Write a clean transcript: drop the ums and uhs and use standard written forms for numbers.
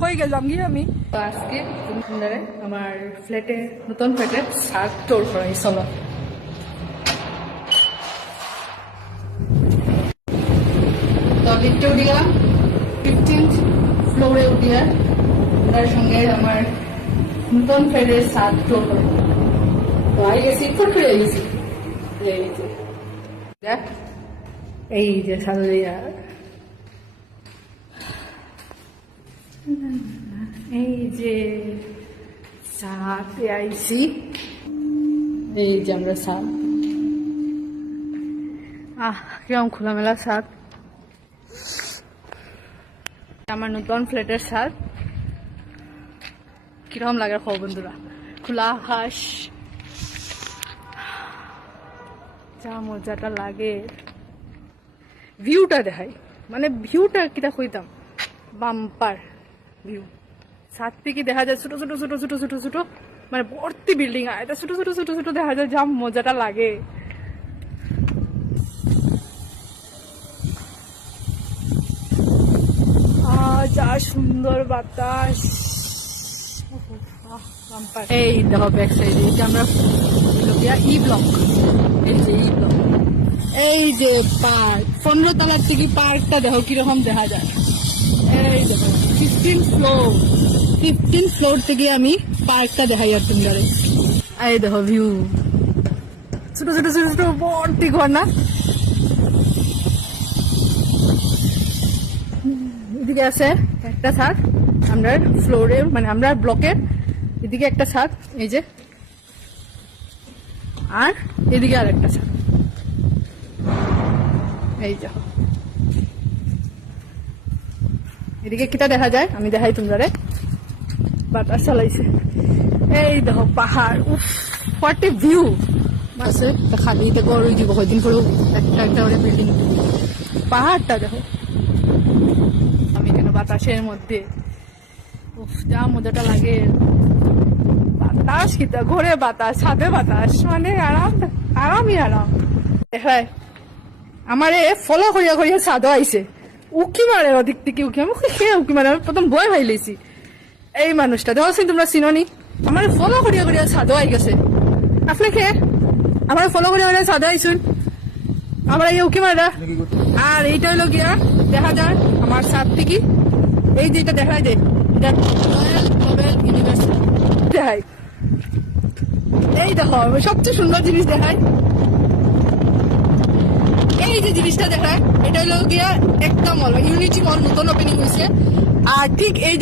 কই গেলাম গিয়ে আমি তো আজকে সুন্দরে আমার ফ্ল্যাটে নতুন ফ্ল্যাটে ছাদ টোর করাই চলো তো লিফটে উঠে গেলাম 15th ফ্লোরে উঠিয়া তার সঙ্গে আমার নতুন ফ্ল্যাটের ছাদ টোর করে তো আই গেছি ফুট করে গেছি দেখ এই যে সালিয়া এই যে সাথে আইছি এই যে আমরা সাথ কিরম খোলামেলা সাথ আমার নতুন ফ্ল্যাটের সাথ কিরম লাগে খো বন্ধুরা খোলা আকাশ যা মজাটা লাগে ভিউটা দেখাই মানে ভিউটা কিটা কইতাম বাম্পার ভিউ ছাদ থেকে দেখা যায় ছোট ছোট ছোট ছোট ছোট ছোট মানে ভর্তি বিল্ডিং আর এটা ছোট ছোট ছোট ছোট দেখা যায় যা মজাটা লাগে যা সুন্দর বাতাস এই দেখো ব্যাক সাইডে এই যে আমরা ই ব্লক এই যে ই ব্লক এই যে পার্ক 15 তলার থেকে পার্কটা দেখো কিরকম দেখা যায় এই দেখো 15th ফ্লোর থেকে আমি পার্কটা দেখাই আর তুমি এই দেখো ভিউ ছোট ছোট ছোট ছোট ভর্তি ঘর না এদিকে আছে একটা ছাদ আমরা ফ্লোরে মানে আমরা ব্লকের এদিকে একটা ছাদ এই যে আর এদিকে আর একটা ছাদ এই দেখো এদিকে কিটা দেখা যায় আমি দেখাই তোমরা বাতাস চালাইছে এই দেখো পাহাড় উফ হোয়াট এ ভিউ আছে খালি ঘর ওই দিব কয়দিন পরেও একটা একটা করে বিল্ডিং পাহাড়টা দেখো আমি কেন বাতাসের মধ্যে উফ যা মজাটা লাগে বাতাস কিটা ঘরে বাতাস ছাদে বাতাস মানে আরামই আরাম দেখায় আমারে ফলো করিয়া করিয়া ছাদও আইছে উকি মারে ওদিক থেকে উকি আমি খেয়ে উকি মারে আমি প্রথম বই ভাই লেছি এই মানুষটা দেখো তোমরা চিনি আমার ফলো করিয়া করিয়া ছাদও আই গেছে আপনি খেয়ে আমার ফলো করিয়া করিয়া ছাদও আইসুন আমার এই উকি মারা আর এইটা হইলো গিয়া দেখা যায় আমার ছাদ থেকে এই যেটা দেখা যায় রয়্যাল গ্লোবাল ইউনিভার্সিটি দেখাই এই দেখো সবচেয়ে সুন্দর জিনিস দেখায় এই যে জিনিসটা দেখায় এটা হলো গিয়া একটা মল ইউনিটি মল নতুন ওপেনিং হয়েছে আর ঠিক এই